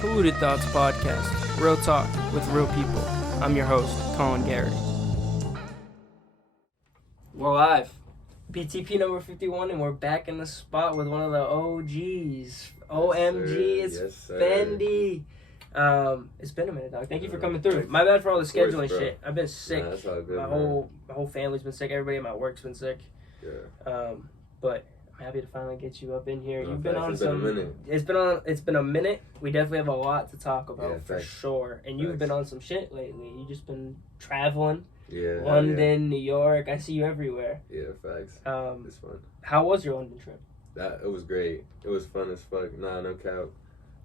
Polluted Thoughts Podcast, real talk with real people. I'm your host, Colin Garrett. We're live. PTP number 51, and we're back in the spot with one of the OGs. OMGitsfendi. It's been a minute, dog. Thank you for coming through. My bad for all the scheduling shit. I've been sick. Nah, that's all good, my whole family's been sick. Everybody at my work's been sick. Yeah. But I'm happy to finally get you up in here. No, You've been on it's some. been a minute. It's been a minute. We definitely have a lot to talk about, Yeah, for facts. sure. And you've Facts. been on some shit lately. You just been traveling. Yeah. London, New York. I see you everywhere. Yeah, facts. It's fun. How was your London trip? It was great. It was fun as fuck. Nah, no cap.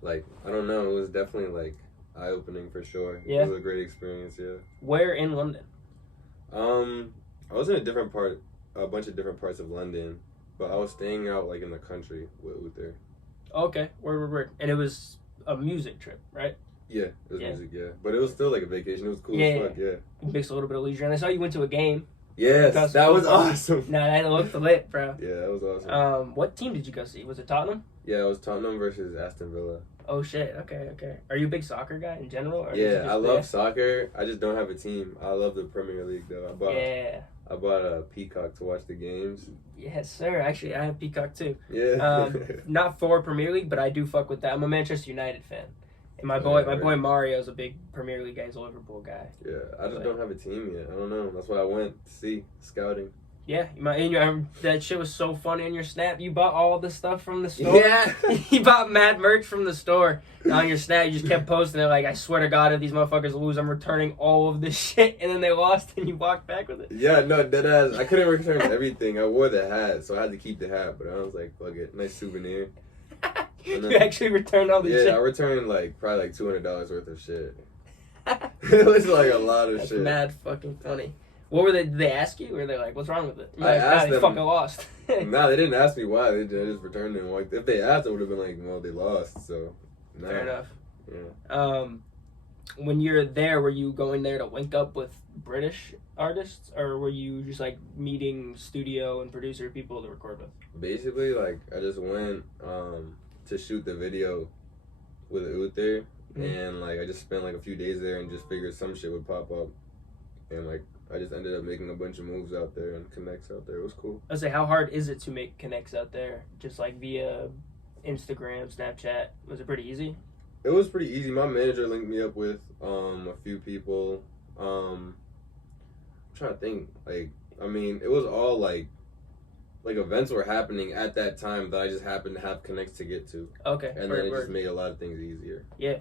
Like, I don't know. It was definitely like eye-opening for sure. Yeah. It was a great experience. Yeah. Where in London? I was in a bunch of different parts of London, but I was staying out like in the country with Uther. Okay, word. And it was a music trip, right? Yeah, it was Yeah. music. Yeah, but it was still like a vacation. It was cool Yeah, as fuck. Yeah. You mixed a little bit of leisure. And I saw you went to a game. Yes, That's that cool. was awesome. No, that looked lit, bro. Yeah, that was awesome. What team did you go see? Was it Tottenham? Yeah, it was Tottenham versus Aston Villa. Oh shit. Okay. Are you a big soccer guy in general? Or is it Yeah, just I there? love soccer. I just don't have a team. I love the Premier League though. I bought a Peacock to watch the games. Yes, sir. Actually, I have Peacock too. Yeah. Not for Premier League, but I do fuck with that. I'm a Manchester United fan, and my boy Mario's a big Premier League guy. He's a Liverpool guy. Yeah, I just don't have a team yet. I don't know. That's why I went to see scouting. Yeah, that shit was so funny on your Snap. You bought all the stuff from the store. Yeah. You bought mad merch from the store. On your Snap, you just kept posting it like, I swear to God, if these motherfuckers lose, I'm returning all of this shit. And then they lost, and you walked back with it. Yeah, no, deadass. I couldn't return everything. I wore the hat, so I had to keep the hat. But I was like, fuck it, nice souvenir. You actually returned all this shit. Yeah, I returned probably $200 worth of shit. It was like a lot of That's shit. mad fucking funny. What were they? Did they ask you? Or they like, what's wrong with it? You're I like, asked they them. fucking lost. Nah, they didn't ask me why. They just returned it. Like, if they asked, it would have been like, well, they lost. So, nah. Fair enough. Yeah. When you're there, were you going there to link up with British artists, or were you just like meeting studio and producer people to record with? Basically, like, I just went to shoot the video with Uther, and like I just spent like a few days there and just figured some shit would pop up, and like I just ended up making a bunch of moves out there and connects out there. It was cool. I say, how hard is it to make connects out there? Just like via Instagram, Snapchat? Was it pretty easy? It was pretty easy. My manager linked me up with a few people. I'm trying to think. Like, I mean, it was all like events were happening at that time that I just happened to have connects to get to. Okay. And then it just made a lot of things easier. Yeah.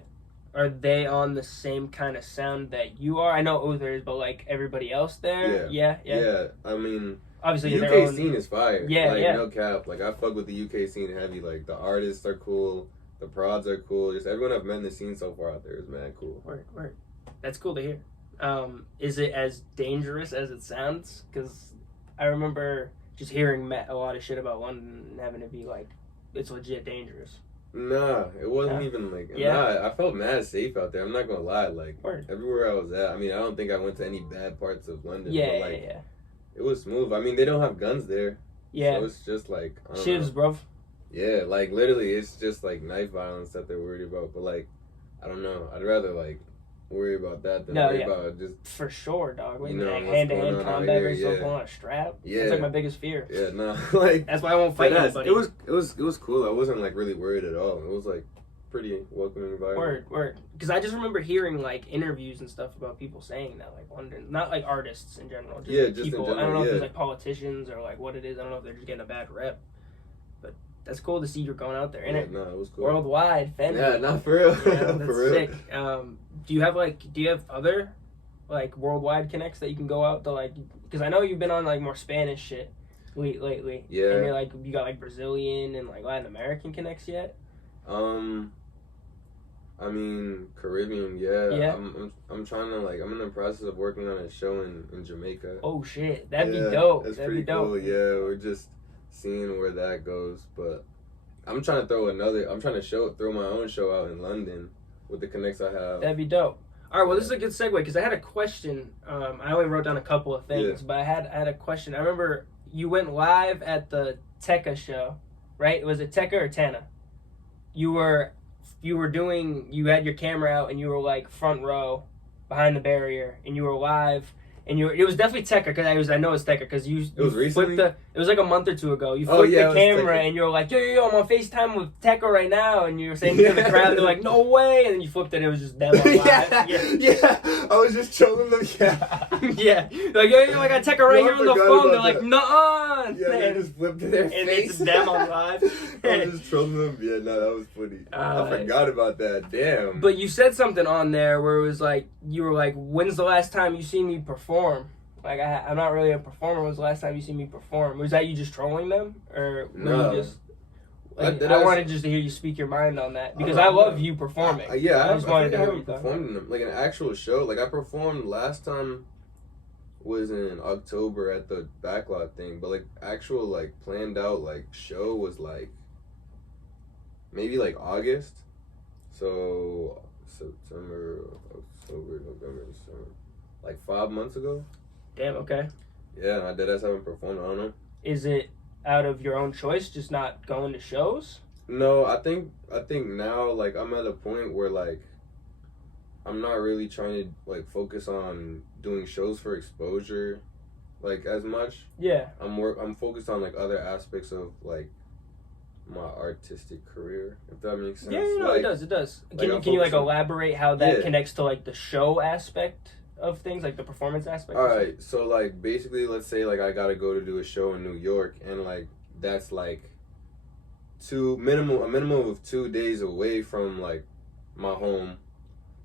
Are they on the same kind of sound that you are? I know Uther is, but like everybody else there? Yeah. Yeah, I mean, Obviously, the their UK own scene is fire. Yeah, like, yeah. no cap. Like, I fuck with the UK scene heavy. Like, the artists are cool. The prods are cool. Just everyone I've met in the scene so far out there is mad cool. Word. That's cool to hear. Is it as dangerous as it sounds? Because I remember just hearing a lot of shit about London and having to be like, it's legit dangerous. Nah, it wasn't Yeah. even like. Yeah. Nah, I felt mad safe out there. I'm not gonna lie. Like, Word. everywhere I was at, I mean, I don't think I went to any bad parts of London. Yeah, but, like, yeah. It was smooth. I mean, they don't have guns there. Yeah. So it's just like. I don't Shivs, know. bro. Yeah, like literally, it's just like knife violence that they're worried about. But like, I don't know. I'd rather like worry about that than worry about just. For sure, dog. When You know, like what's hand-to-hand going on out combat here, versus someone yeah. pulling a strap. Yeah. That's like my biggest fear. Yeah, no, like. That's why I won't fight But anybody. it was cool. I wasn't like really worried at all. It was like pretty welcoming environment. Word. Because I just remember hearing like interviews and stuff about people saying that like London, not like artists in general, just Yeah, like, just in people. I don't general, know if yeah. it's like politicians or like what it is. I don't know if they're just getting a bad rep. But that's cool to see you're going out there, Yeah, innit? no, it was cool. Worldwide, Fendi. Yeah, not for real. Yeah, that's for real. sick. Do you have other like worldwide connects that you can go out to like? Because I know you've been on like more Spanish shit lately. Yeah. And you're like you got like Brazilian and like Latin American connects yet? I mean, Caribbean, yeah. Yeah. I'm trying to like. I'm in the process of working on a show in Jamaica. Oh shit, that'd Yeah, be dope. That's That'd pretty be dope. cool. Yeah, we're just seeing where that goes, but I'm trying to throw my own show out in London with the connects I have. That'd be dope. All right, well, this is a good segue because I had a question. I only wrote down a couple of things, but I had a question. I remember you went live at the Tekka show, right? Was it Tekka or Tana? You were you had your camera out and you were like front row behind the barrier and you were live. And it was definitely Tekka, because I know it's Tekka, because you was recently? it was like a month or two ago. You flipped the camera and you were like, yo, I'm on FaceTime with Tekka right now, and you were saying to the crowd, they're like, no way, and then you flipped it, and it was just them on live. yeah, I was just trolling them, yeah, like, yo, I got Tekka right here on the phone, they're like, nuh-uh. Yeah, they just flipped in their face. And it's them on live. I was just trolling them, yeah, no, that was funny. I forgot about that, damn. But you said something on there where it was like, you were like, when's the last time you seen me perform? Like, I'm not really a performer. When's the last time you seen me perform? Was that you just trolling them? Or no. You just... Like, I wanted just to hear you speak your mind on that. Because I love you performing. I haven't performed in like an actual show. Like, I performed last time was in October at the Backlot thing. But, like, actual, like, planned out, like, show was, like, maybe, like, August. So, September, October, November, December. Like 5 months ago. Damn, okay. Yeah, and I deadass haven't performed, I don't know. Is it out of your own choice, just not going to shows? No, I think now, like, I'm at a point where, like, I'm not really trying to, like, focus on doing shows for exposure, like, as much. Yeah. I'm focused on, like, other aspects of, like, my artistic career, if that makes sense. Yeah, no, like, it does. Can you like elaborate how that connects to, like, the show aspect of things, like the performance aspect? Alright, so, like, basically, let's say, like, I gotta go to do a show in New York, and, like, that's, like, a minimum of 2 days away from, like, my home,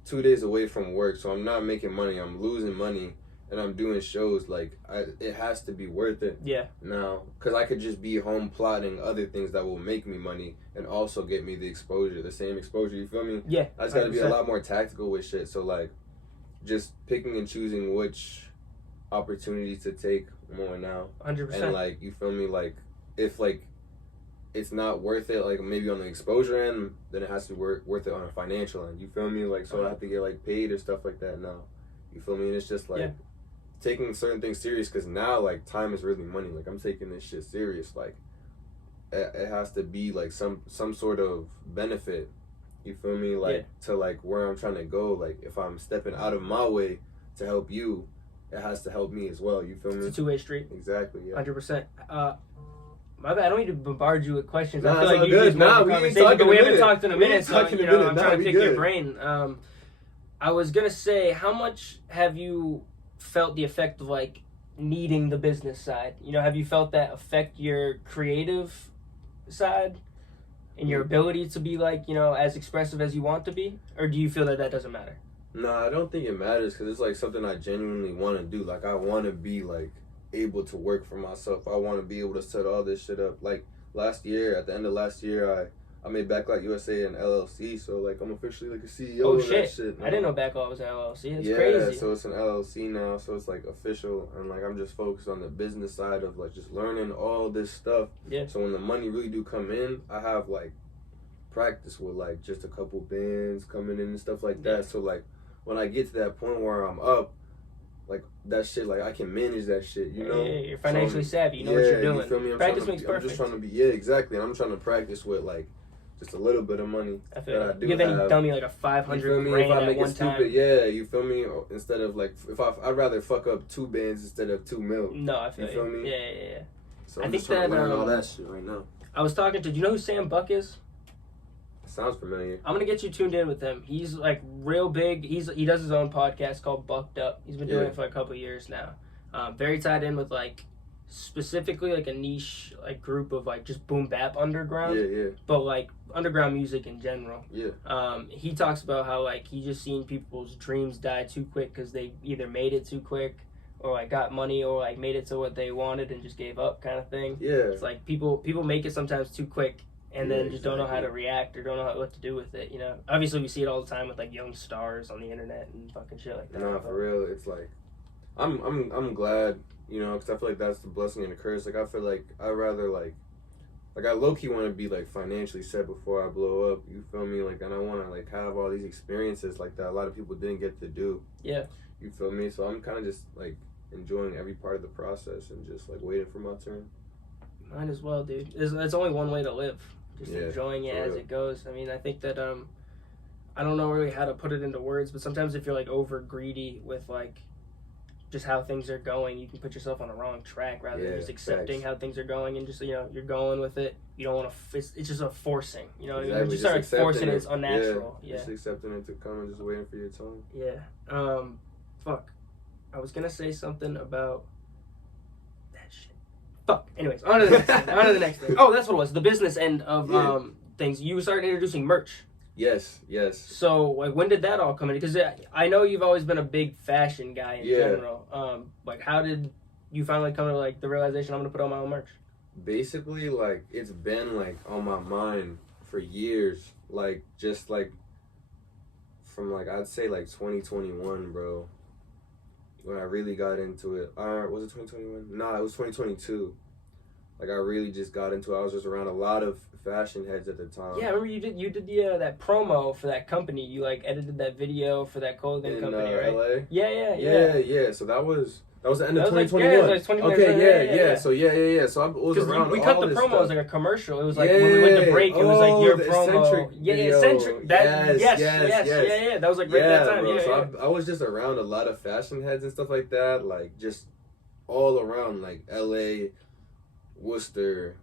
2 days away from work, so I'm not making money, I'm losing money, and I'm doing shows, like, it has to be worth it. Yeah. Now, because I could just be home plotting other things that will make me money and also get me the exposure, the same exposure, you feel me? Yeah. I just gotta be a lot more tactical with shit, so, like, just picking and choosing which opportunities to take more now. 100%. And, like, you feel me? Like, if, like, it's not worth it, like, maybe on the exposure end, then it has to be worth it on a financial end. You feel me? Like, so I have to get, like, paid or stuff like that now. You feel me? And it's just, like, taking certain things serious, because now, like, time is really money. Like, I'm taking this shit serious. Like, it has to be, like, some sort of benefit. You feel me? Like, to, like, where I'm trying to go. Like, if I'm stepping out of my way to help you, it has to help me as well. You feel me? It's a two-way street. Exactly, yeah. 100%. My bad, I don't need to bombard you with questions. Nah, I feel like you just want the conversation, but we haven't talked in a minute, so, I'm trying to pick your brain. I was going to say, how much have you felt the effect of, like, needing the business side? You know, have you felt that affect your creative side? And your ability to be, like, you know, as expressive as you want to be? Or do you feel that doesn't matter? No, I don't think it matters, because it's, like, something I genuinely want to do. Like, I want to be, like, able to work for myself. I want to be able to set all this shit up. Like, last year, at the end of last year, I made Backlot USA an LLC, so, like, I'm officially, like, a CEO of that shit. I didn't know Backlot was an LLC. It's crazy. Yeah, so it's an LLC now, so it's, like, official, and, like, I'm just focused on the business side of, like, just learning all this stuff. Yeah. So when the money really do come in, I have, like, practice with, like, just a couple bands coming in and stuff like that. So, like, when I get to that point where I'm up, like, that shit, like, I can manage that shit, you know? Yeah, you're financially savvy. You know what you're doing. You feel me? Practice makes perfect. I'm just trying to be, yeah, exactly. And I'm trying to practice with, like, just a little bit of money I feel that I do. Give any dummy, like, a 500 grand if I make at one it stupid, time. Yeah, you feel me? Instead of, like, I'd rather fuck up 2 bands instead of 2 mil. No, I feel you. Feel me? Yeah. So I'm just trying to learn all that shit right now. I was talking to, do you know who Sam Buck is? Sounds familiar. I'm gonna get you tuned in with him. He's, like, real big. He does his own podcast called Bucked Up. He's been doing it for a couple of years now. Very tied in with, like, specifically, like, a niche, like, group of, like, just boom bap underground. Yeah. But, like, underground music in general. Yeah. He talks about how, like, he just seen people's dreams die too quick because they either made it too quick or, like, got money or, like, made it to what they wanted and just gave up kind of thing. Yeah. It's like people make it sometimes too quick and then just don't know how to react or don't know what to do with it, you know? Obviously, we see it all the time with, like, young stars on the internet and fucking shit like that. Nah, for real, it's like, I'm glad, you know, because I feel like that's the blessing and the curse. Like, I feel like I'd rather, like I low-key want to be, like, financially set before I blow up, you feel me? Like, and I want to, like, have all these experiences, like, that a lot of people didn't get to do. Yeah. You feel me? So I'm kind of just, like, enjoying every part of the process and just, like, waiting for my turn. Might as well, dude. It's only one way to live. Just enjoying it as it goes. I mean, I think that I don't know really how to put it into words, but sometimes if you're like over greedy with like just how things are going, you can put yourself on the wrong track rather than just accepting how things are going and just, you know, you're going with it. You don't want to, it's just a forcing, you know, exactly. you just start forcing it, it's unnatural. Yeah, just accepting it to come and just waiting for your time. Yeah. Fuck. I was gonna say something about that shit. Fuck. Anyways, on to the next thing. On to the next thing. Oh, that's what it was. The business end of things. You started introducing merch. Yes. So, like, when did that all come in? Because I know you've always been a big fashion guy in general. Like, how did you finally come to, like, the realization I'm going to put on my own merch? Basically, like, it's been, like, on my mind for years. Like, just, like, from, like, I'd say, like, 2021, bro. When I really got into it. Was it 2021? Nah, it was 2022. Like, I really just got into it. I was just around a lot of fashion heads at the time. Yeah, I remember you did the that promo for that company. You like edited that video for that clothing company, right? LA? Yeah. So that was the end of 2021. Like, it was like 2021. Okay, yeah. So yeah. So I was around we all cut the this promo stuff. as like a commercial. It was like when we went to break, it was like your promo. Eccentric. Yes. That was like right that time. Bro. Yeah, so I was just around a lot of fashion heads and stuff like that. Like just all around, like LA, Worcester,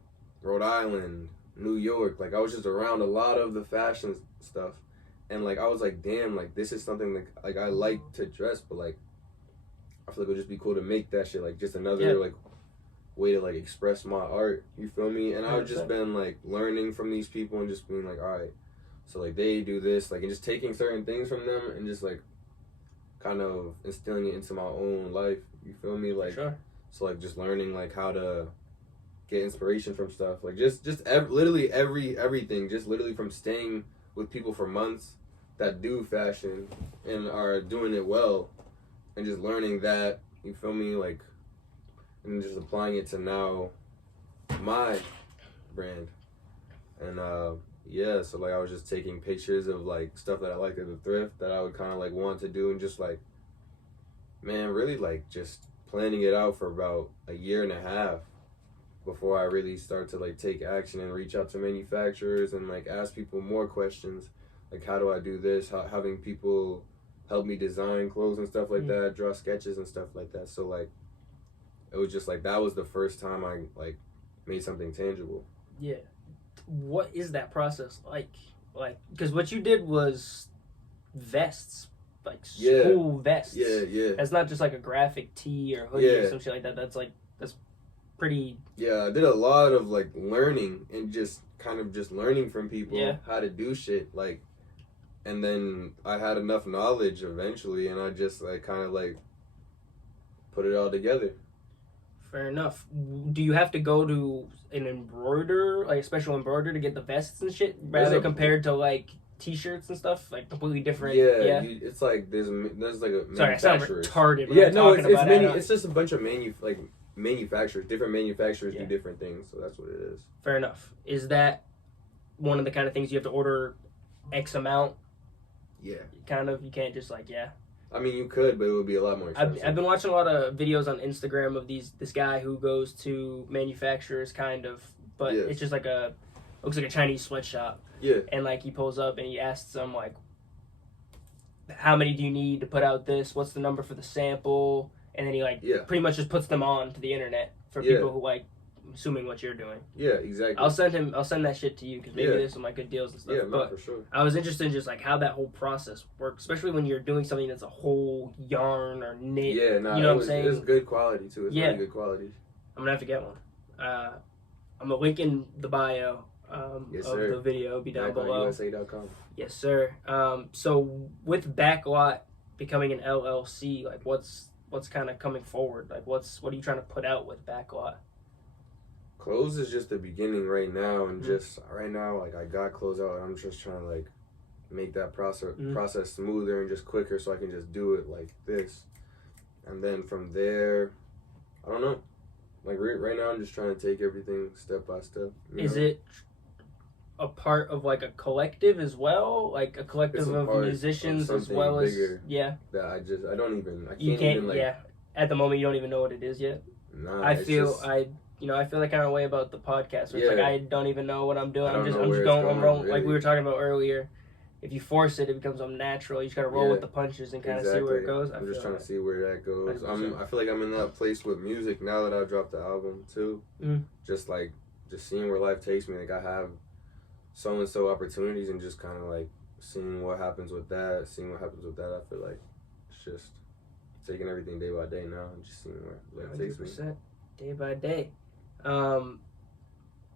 Rhode Island, New York. Like I was just around a lot of the fashion stuff, and like I was like, damn, like this is something that like I like to dress, but like I feel like it would just be cool to make that shit like just another like way to like express my art. You feel me? And I've just been like learning from these people and just being like, all right, so like they do this, like, and just taking certain things from them and just like kind of instilling it into my own life. You feel me? Like so like just learning like how to get inspiration from stuff, like literally everything, just literally from staying with people for months that do fashion and are doing it well, and just learning that, you feel me, like, and just applying it to now my brand. And so like I was just taking pictures of like stuff that I liked at the thrift that I would kind of like want to do, and just like, man, really like just planning it out for about a year and a half before I really start to like take action and reach out to manufacturers and like ask people more questions, like how do I do this, having people help me design clothes and stuff like that, draw sketches and stuff like that. So like it was just like that was the first time I like made something tangible. Yeah. What is that process like because what you did was vests, like school vests. Yeah. That's not just like a graphic tee or hoodie or some shit like that. That's pretty. Yeah, I did a lot of like learning and just kind of just learning from people how to do shit, like, and then I had enough knowledge eventually, and I just like kind of like put it all together. Fair enough. Do you have to go to an embroider, like a special embroider, to get the vests and shit, rather compared to like t-shirts and stuff, like completely different? It's like there's like a sorry, I sound retarded. It's just a bunch of manufacturers, different manufacturers do different things, so that's what it is. Fair enough. Is that one of the kind of things you have to order X amount? Yeah. Kind of, you can't just like, I mean, you could, but it would be a lot more expensive. I've been watching a lot of videos on Instagram of this guy who goes to manufacturers, kind of, but it's just like looks like a Chinese sweatshop. Yeah. And like he pulls up and he asks them like, how many do you need to put out this? What's the number for the sample? And then he like pretty much just puts them on to the internet for people who like, assuming what you're doing. Yeah, exactly. I'll send that shit to you because maybe there's some like good deals and stuff. Yeah, but for sure. I was interested in just like how that whole process works, especially when you're doing something that's a whole yarn or knit. Yeah, no, you know what I'm saying? It's good quality too. It's really good quality. I'm gonna have to get one. I'm gonna link in the bio of the video. Be down below. USA.com. Yes, sir. So with Backlot becoming an LLC, like what's kind of coming forward? Like what are you trying to put out with Backlot? Clothes is just the beginning right now, and just right now, like I got clothes out, and I'm just trying to like make that process smoother and just quicker, so I can just do it like this, and then from there, I don't know. Like right now, I'm just trying to take everything step by step. Is it a part of like a collective as well, like a collective of musicians as well as that I can't even at the moment you don't even know what it is yet. Nah, I feel that kind of way about the podcast where it's like I don't even know what I'm doing. I'm just rolling, like we were talking about earlier. if you force it, it becomes unnatural. You just gotta roll with the punches and kind of see where it goes. I'm just trying to see where that goes. I feel like I'm in that place with music now that I dropped the album too. Just seeing where life takes me. Like I have so and so opportunities, and just kind of like seeing what happens with that. I feel like it's just taking everything day by day now, and just seeing where life takes me. Day by day.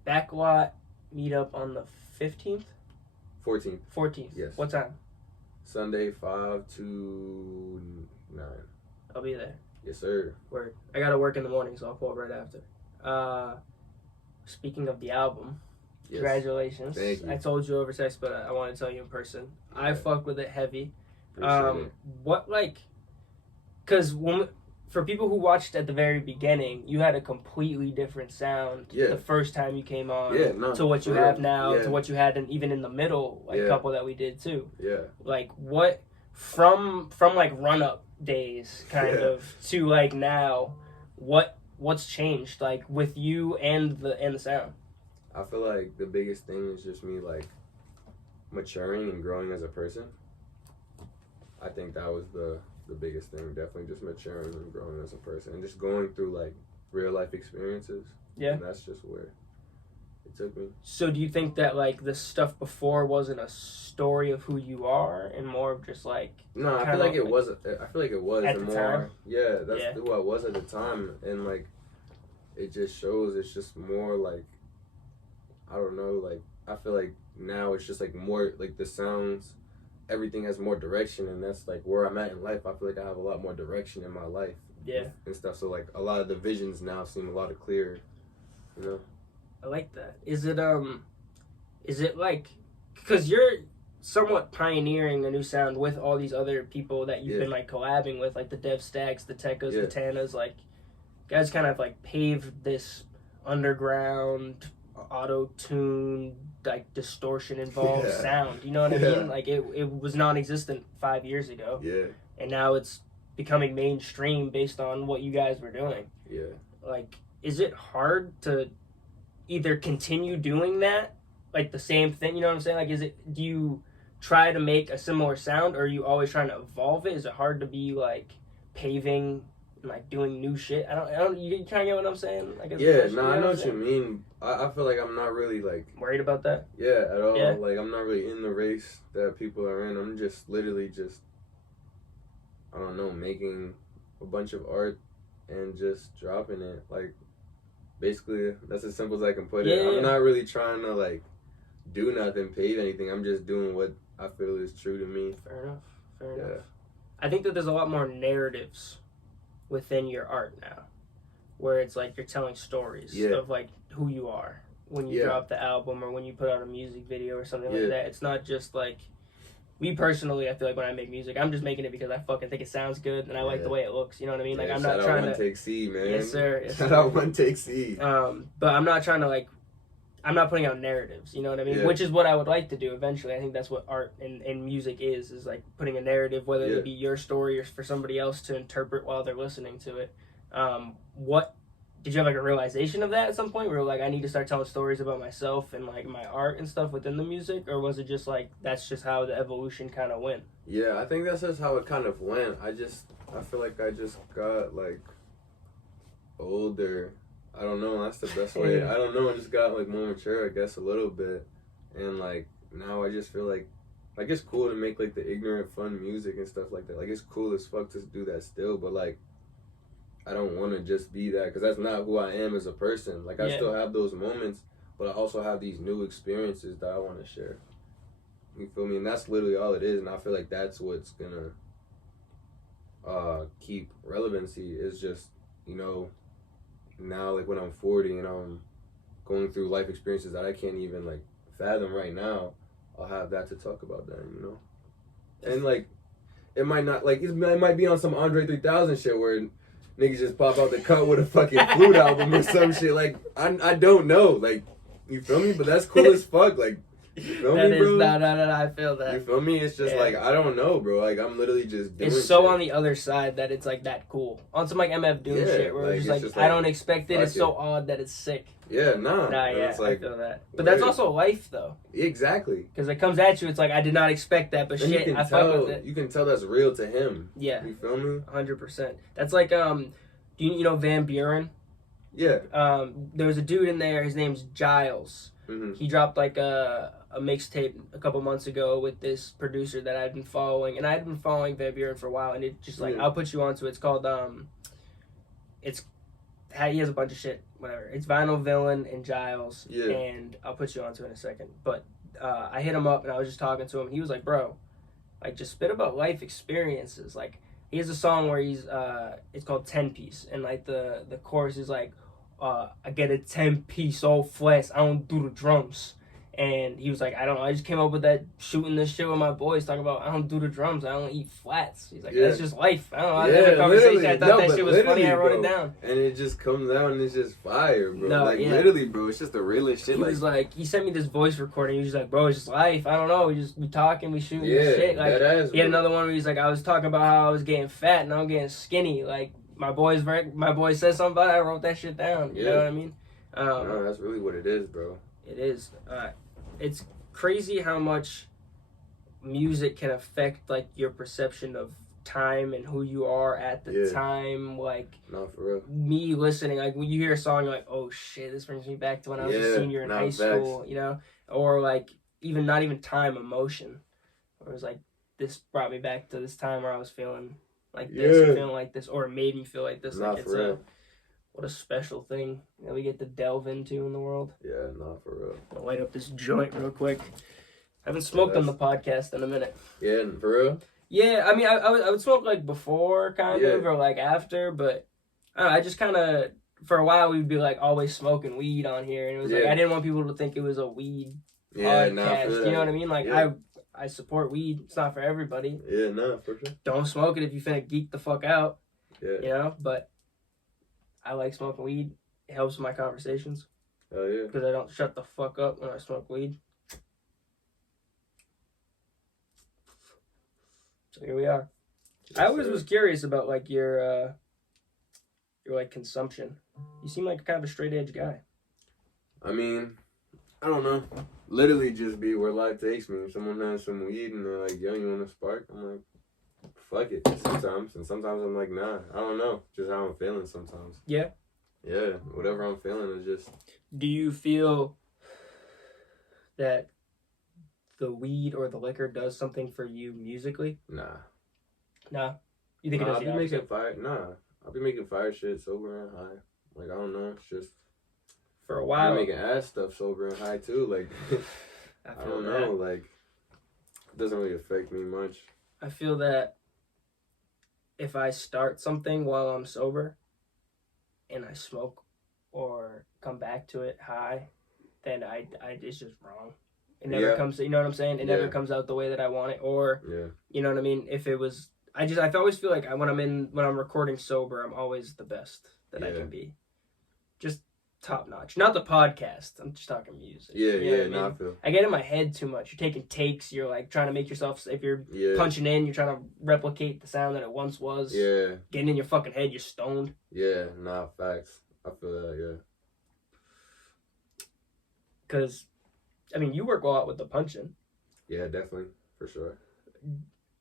Backlot meetup on the 15th. 14th. Yes. What time? Sunday, 5 to 9. I'll be there. Yes, sir. Word. I gotta work in the morning, so I'll pull up right after. Speaking of the album, congratulations. Thank you. I told you over text, but I want to tell you in person. Yeah. I fuck with it heavy. Appreciate it. What, like, because for people who watched at the very beginning, you had a completely different sound the first time you came on to what you have now, to what you had even in the middle, like couple that we did too. Yeah. Like what from like run up days kind of to like now, what's changed like with you and the sound? I feel like the biggest thing is just me like maturing and growing as a person. I think that was the biggest thing, definitely just maturing and growing as a person and just going through like real life experiences. Yeah. And that's just where it took me. So do you think that like the stuff before wasn't a story of who you are and more of just like No, I feel like it was at the more time? Yeah, that's who I was at the time, and like it just shows it's just more like I don't know, like I feel like now it's just like more like the sounds, everything has more direction, and that's like where I'm at in life. I feel like I have a lot more direction in my life. Yeah. And stuff. So like a lot of the visions now seem a lot clearer. You know? I like that. Is it like, because you're somewhat pioneering a new sound with all these other people that you've been like collabing with, like the Dev Stacks, the Tekkas, the Tanas, like guys kind of like paved this underground auto-tune like distortion involved sound, you know what I mean? Like it was non-existent 5 years ago, and now it's becoming mainstream based on what you guys were doing. Like, is it hard to either continue doing that, like the same thing, you know what I'm saying? Like, do you try to make a similar sound, or are you always trying to evolve it? Is it hard to be like paving and like doing new shit? I don't you kind of get what I'm saying? I guess I know what you mean. I feel like I'm not really like worried about that. At all. Yeah. Like I'm not really in the race that people are in. I'm just literally I don't know, making a bunch of art and just dropping it. Like basically that's as simple as I can put it. I'm not really trying to like do nothing, pave anything. I'm just doing what I feel is true to me. Fair enough. I think that there's a lot more narratives within your art now, where it's like you're telling stories of like who you are when you drop the album or when you put out a music video or something like that. It's not just like, me personally, I feel like when I make music, I'm just making it because I fucking think it sounds good and I like the way it looks, you know what I mean? Like I'm not trying to... Shout out One Take C, man. Yes, sir. Shout out One Take C. But I'm not trying to like, I'm not putting out narratives, you know what I mean? Which is what I would like to do eventually. I think that's what art and music is like putting a narrative, whether it be your story or for somebody else to interpret while they're listening to it. What did you have like a realization of that at some point where like I need to start telling stories about myself and like my art and stuff within the music, or was it just like that's just how the evolution kind of went? I think that's just how it kind of went. I feel like I just got like older. I don't know, that's the best way. I don't know, I just got like more mature, I guess, a little bit, and like now I just feel like it's cool to make like the ignorant fun music and stuff like that. Like it's cool as fuck to do that still, but like I don't want to just be that, because that's not who I am as a person. Like I still have those moments, but I also have these new experiences that I want to share. You feel me? And that's literally all it is, and I feel like that's what's gonna keep relevancy, is just, you know, now like when I'm 40 and I'm going through life experiences that I can't even like fathom right now, I'll have that to talk about then, you know? And like it might not, like it might be on some Andre 3000 shit where niggas just pop out the cut with a fucking flute album or some shit. Like, I don't know. Like, you feel me? But that's cool as fuck. Like, That is no. I feel that. You feel me? It's just like I don't know, bro. Like I'm literally just doing. It's so shit. on the other side that it's like that cool. On some like MF Doom shit, where it's just like I don't expect it. It's so odd that it's sick. Yeah, nah. Yeah, it's like, I feel that. But that's also life, though. Exactly. Because it comes at you, it's like I did not expect that, but shit, I fuck with it. You can tell that's real to him. Yeah. You feel me? 100%. That's like do you know Van Buren? Yeah. There was a dude in there. His name's Giles. Mm-hmm. He dropped like a mixtape a couple months ago with this producer that I'd been following, and I'd been following Van Buren for a while, and it just like I'll put you onto it. It's called he has a bunch of shit, whatever. It's Vinyl Villain and Giles, and I'll put you onto it in a second. But I hit him up and I was just talking to him. He was like, "Bro, like just spit about life experiences." Like he has a song where he's it's called 10-piece, and like the chorus is like, "I get a 10-piece all flats. I don't do the drums." And he was like, I don't know, I just came up with that shooting this shit with my boys, talking about I don't do the drums, I don't eat flats. He's like, that's just life. I don't know, I had a conversation, I thought that shit was funny, I wrote it down. And it just comes out and it's just fire, bro. Literally, bro, it's just the realest shit. He was like, he sent me this voice recording, he was just like, bro, it's just life, I don't know, we talking, we shooting this shit. Like, he had another one where he's like, I was talking about how I was getting fat and I'm getting skinny. Like, my boy said something about it, I wrote that shit down. You know what I mean? No, that's really what it is, bro. It is. It's crazy how much music can affect like your perception of time and who you are at the time. Like, no, for real. Me listening, like when you hear a song, you're like, oh shit, this brings me back to when I was a senior in high school, you know? Or like not even time, emotion. Or it was like, this brought me back to this time where I was feeling like this, or feeling like this, or it made me feel like this. Not like for real. What a special thing that we get to delve into in the world. Yeah, not for real. I'll light up this joint real quick. I haven't smoked on the podcast in a minute. Yeah, for real? Yeah, I mean, I would smoke like before, kind of, or like after, but I don't know, I just kind of, for a while, we'd be like always smoking weed on here, and it was like, I didn't want people to think it was a weed podcast, you know what I mean? Like, I support weed, it's not for everybody. Yeah, no, for sure. Don't smoke it if you finna geek the fuck out, you know, but I like smoking weed. It helps with my conversations. Oh, yeah. Because I don't shut the fuck up when I smoke weed. So here we are. I always was curious about like your like consumption. You seem like kind of a straight edge guy. I mean, I don't know. Literally just be where life takes me. If someone has some weed and they're like, yo, you want to spark? I'm like, fuck it sometimes, and sometimes I'm like, nah, I don't know, just how I'm feeling sometimes. Yeah, whatever I'm feeling is just. Do you feel that the weed or the liquor does something for you musically? Nah. You think it does? I'll be making fire. I'll be making fire shit sober and high. Like, I don't know, it's just for a while. I'm making ass stuff sober and high too. Like, I don't know, like, it doesn't really affect me much. I feel that if I start something while I'm sober and I smoke or come back to it high, then I it's just wrong. It never comes, you know what I'm saying? It never comes out the way that I want it. Or, you know what I mean? If it was, I always feel like when I'm recording sober, I'm always the best that I can be. Just top notch. Not the podcast. I'm just talking music. I get in my head too much. You're taking takes. You're like trying to make yourself. If you're punching in, you're trying to replicate the sound that it once was. Yeah. Getting in your fucking head. You're stoned. Yeah. Nah. Facts. I feel that. Yeah. Because, I mean, you work a lot with the punching. Yeah, definitely, for sure.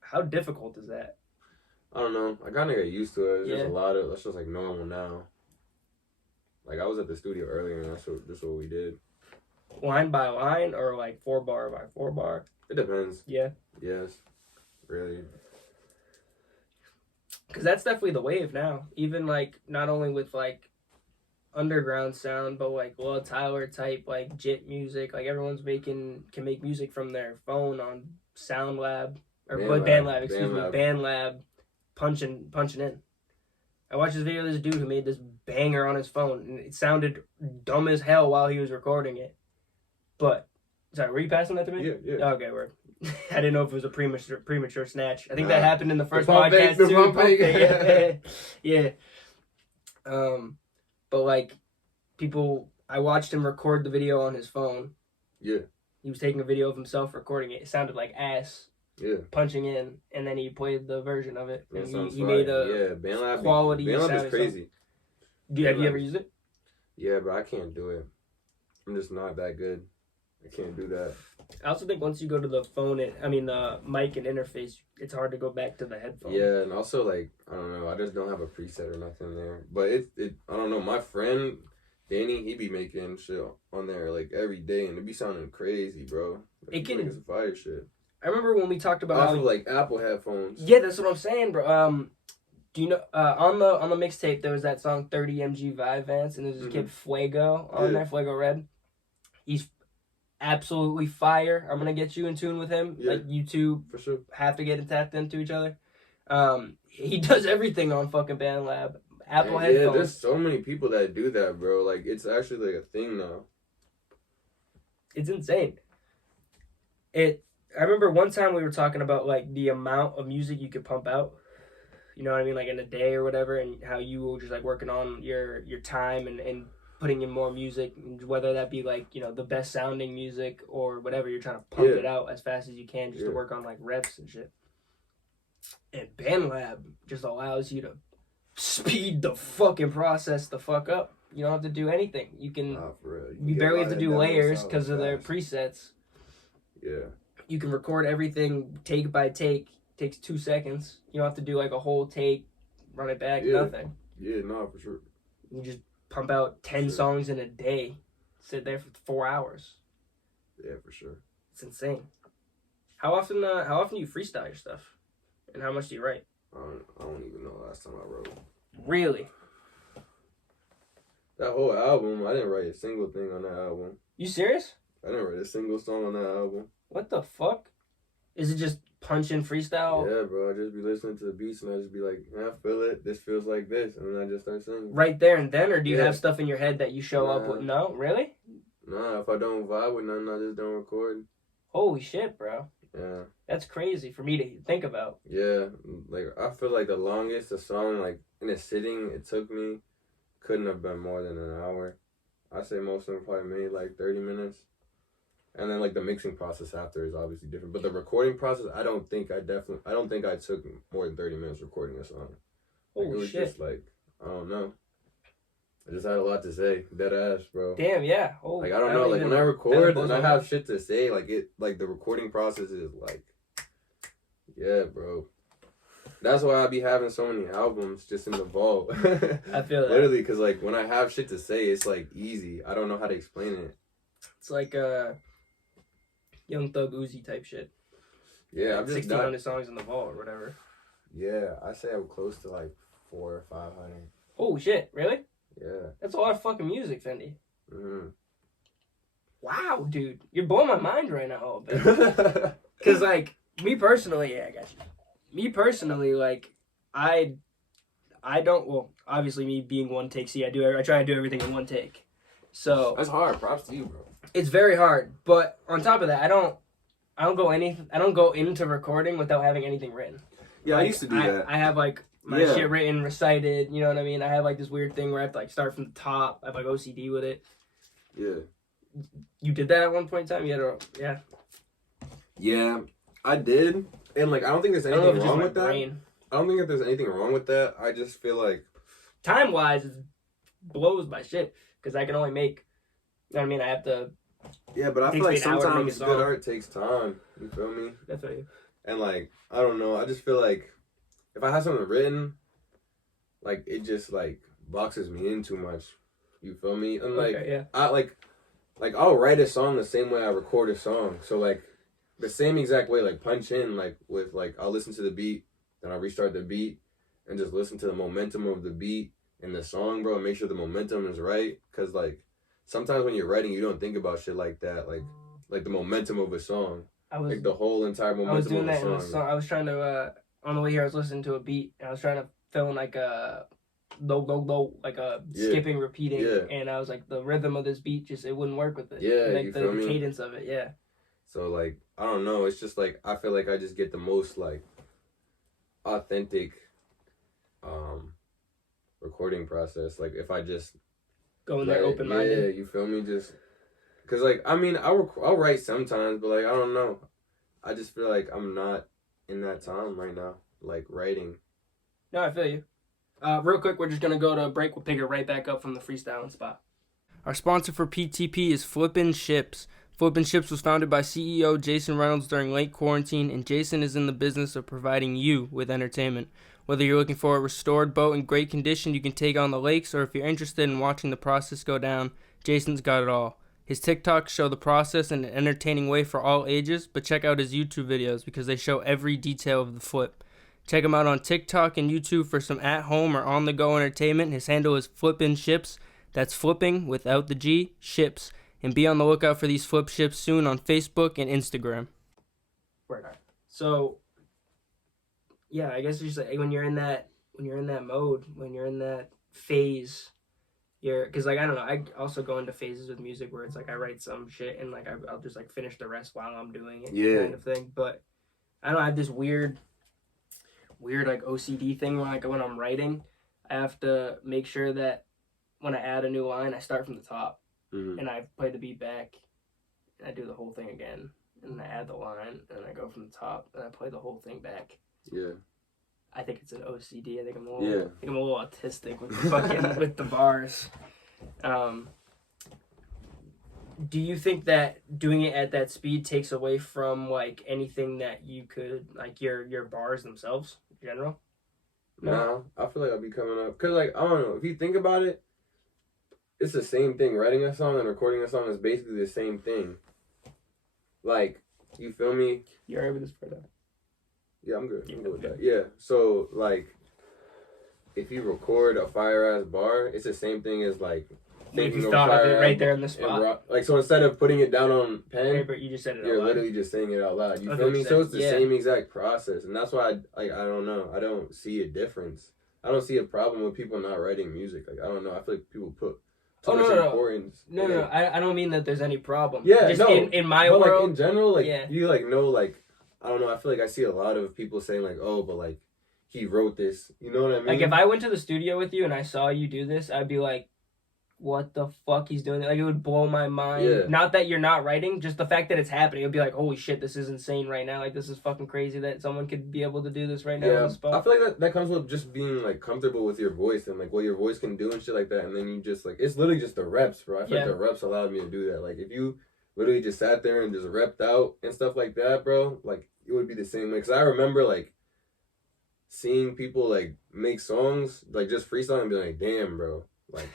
How difficult is that? I don't know. I kind of get used to it. It's just a lot of. That's just like normal now. Like, I was at the studio earlier, and that's what we did. Line by line, or like 4-bar by 4-bar? It depends. Yeah. Yes. Really. Because that's definitely the wave now. Even, like, not only with, like, underground sound, but, like, Will Tyler type, like, JIT music. Like, everyone's can make music from their phone on SoundLab. Or BandLab, punching in. I watched this video of this dude who made this banger on his phone, and it sounded dumb as hell while he was recording it. But, sorry, were you passing that to me? Yeah. Okay, word. I didn't know if it was a premature snatch. I think that happened in the first podcast too. Yeah. But like, I watched him record the video on his phone. Yeah. he was taking a video of himself recording it. It sounded like ass. Yeah. Punching in, and then he played the version of it. And he fire. made a BandLab, quality. BandLab is crazy. Have you ever used it? Yeah, but I can't do it. I'm just not that good. I can't do that. I also think once you go to the phone, the mic and interface, it's hard to go back to the headphone. Yeah, and also like I don't know, I just don't have a preset or nothing there. But it I don't know. My friend Danny, he be making shit on there like every day, and it be sounding crazy, bro. Like, It can. It's fire shit. I remember when we talked about off of like Apple headphones. Yeah, that's what I'm saying, bro. Do you know on the mixtape there was that song 30 MG Vibe Vance, and there's this kid Fuego on there, Fuego Red. He's absolutely fire. I'm gonna get you in tune with him. Yeah, like you two for sure have to get tapped into each other. He does everything on fucking BandLab. Apple headphones. Yeah, there's so many people that do that, bro. Like it's actually like a thing now. It's insane. I remember one time we were talking about like the amount of music you could pump out. You know what I mean? Like in a day or whatever, and how you were just like working on your time and putting in more music, whether that be like, you know, the best sounding music or whatever, you're trying to pump it out as fast as you can just to work on like reps and shit. And BandLab just allows you to speed the fucking process the fuck up. You don't have to do anything. You can, you barely have to do layers because of their presets. Yeah. You can record everything take by take. Takes 2 seconds. You don't have to do like a whole take, run it back, nothing. Yeah, no, for sure. You just pump out 10 songs in a day. Sit there for 4 hours. Yeah, for sure. It's insane. How often do you freestyle your stuff? And how much do you write? I don't even know the last time I wrote. Really? That whole album, I didn't write a single thing on that album. You serious? I didn't write a single song on that album. What the fuck? Is it just punch in freestyle? Yeah, bro. I just be listening to the beats and I just be like, I feel it. This feels like this. And then I just start singing. Right there and then? Or do you have stuff in your head that you show up with? No? Really? Nah, if I don't vibe with nothing, I just don't record. Holy shit, bro. Yeah. That's crazy for me to think about. Yeah. Like, I feel like the longest a song, like, in a sitting, it took me, couldn't have been more than an hour. I say most of them probably made like 30 minutes. And then like the mixing process after is obviously different. But the recording process, I don't think I took more than 30 minutes recording a song. Like, it was just like, I don't know. I just had a lot to say. Dead ass, bro. Damn, yeah. Like, I don't know. Like, when I record and I have shit to say, like, the recording process is like, yeah, bro. That's why I be having so many albums just in the vault. I feel that. Literally, because, like, when I have shit to say, it's, like, easy. I don't know how to explain it. It's like, Young Thug Uzi type shit. Yeah, I've just 1,600 songs in the vault or whatever. Yeah, I say I'm close to like 400 or 500. Holy shit! Really? Yeah. That's a lot of fucking music, Fendi. Mm-hmm. Wow, dude, you're blowing my mind right now a little bit. Cause like me personally, I got you. Me personally, like I don't. Well, obviously, me being one take. See, I try to do everything in one take. So that's hard. Props to you, bro. It's very hard, but on top of that, I don't go into recording without having anything written. Yeah, like, I used to do that. I have like my shit written, recited. You know what I mean? I have like this weird thing where I have to like start from the top. I have like OCD with it. Yeah. You did that at one point in time. Yeah. Yeah, I did, and like I don't think there's anything wrong with that. I don't think that there's anything wrong with that. I just feel like time wise, it blows my shit because I can only make. You know what I mean? I have to. Yeah, but I feel like sometimes good art takes time. You feel me? That's right. And like, I don't know. I just feel like if I have something written, like it just like boxes me in too much. You feel me? And like, I like I'll write a song the same way I record a song. So like the same exact way, like punch in, like with like I'll listen to the beat, then I'll restart the beat and just listen to the momentum of the beat and the song, bro, and make sure the momentum is right. Cause like sometimes when you're writing, you don't think about shit like that, like the momentum of a song, like the whole entire momentum. I was doing that in a song. I was trying to on the way here, I was listening to a beat, and I was trying to fill in like a low, like a skipping, repeating, and I was like, the rhythm of this beat it wouldn't work with it. Yeah, like you the feel me? Cadence of it, yeah. So like I don't know, it's just like I feel like I just get the most like authentic recording process. Like if I just go in there open-minded. Yeah, you feel me? Just Cause like I mean I'll write sometimes, but like I don't know. I just feel like I'm not in that time right now, like writing. No, I feel you. Real quick, we're just gonna go to a break. We'll pick it right back up from the freestyling spot. Our sponsor for PTP is Flippin' Ships. Flippin' Ships was founded by CEO Jason Reynolds during late quarantine, and Jason is in the business of providing you with entertainment. Whether you're looking for a restored boat in great condition you can take on the lakes, or if you're interested in watching the process go down, Jason's got it all. His TikToks show the process in an entertaining way for all ages, but check out his YouTube videos because they show every detail of the flip. Check him out on TikTok and YouTube for some at-home or on-the-go entertainment. His handle is Flippin' Ships. That's flipping without the G, ships. And be on the lookout for these flip ships soon on Facebook and Instagram. Right. So, yeah, I guess just like when you're in that mode, when you're in that phase, because like I don't know, I also go into phases with music where it's like I write some shit and like I'll just like finish the rest while I'm doing it, kind of thing. But I don't know, I have this weird like OCD thing where like when I'm writing, I have to make sure that when I add a new line, I start from the top, and I play the beat back, and I do the whole thing again, and I add the line, and I go from the top, and I play the whole thing back. Yeah. I think it's an OCD. I think I'm a little autistic with the fucking with the bars. Do you think that doing it at that speed takes away from like anything that you could like your bars themselves in general? No, I feel like I'll be coming up because like I don't know if you think about it, it's the same thing. Writing a song and recording a song is basically the same thing. Like, you feel me? You're able to spread out. Yeah, I'm good. I'm good with that. Yeah. So like, if you record a fire ass bar, it's the same thing as like. If you thought of it right there in the spot. Like, so instead of putting it down on pen, paper, you just said it you're literally just saying it out loud. You feel me? So it's the same exact process. And that's why, I don't know. I don't see a difference. I don't see a problem with people not writing music. Like, I don't know. I feel like people put too much importance. No. I don't mean that there's any problem. Yeah, just in my world. Like, in general, like, you, like, know, like, I don't know. I feel like I see a lot of people saying, like, oh, but, like, he wrote this. You know what I mean? Like, if I went to the studio with you and I saw you do this, I'd be like, what the fuck he's doing? Like, it would blow my mind. Yeah. Not that you're not writing, just the fact that it's happening. It would be like, holy shit, this is insane right now. Like, this is fucking crazy that someone could be able to do this right now on the spot. I feel like that comes with just being, like, comfortable with your voice and, like, what your voice can do and shit like that. And then you just, like, it's literally just the reps, bro. I feel like the reps allowed me to do that. Like, if you literally just sat there and just repped out and stuff like that, bro, like, it would be the same way. Because I remember, like, seeing people, like, make songs, like, just freestyle and be like, damn, bro, like...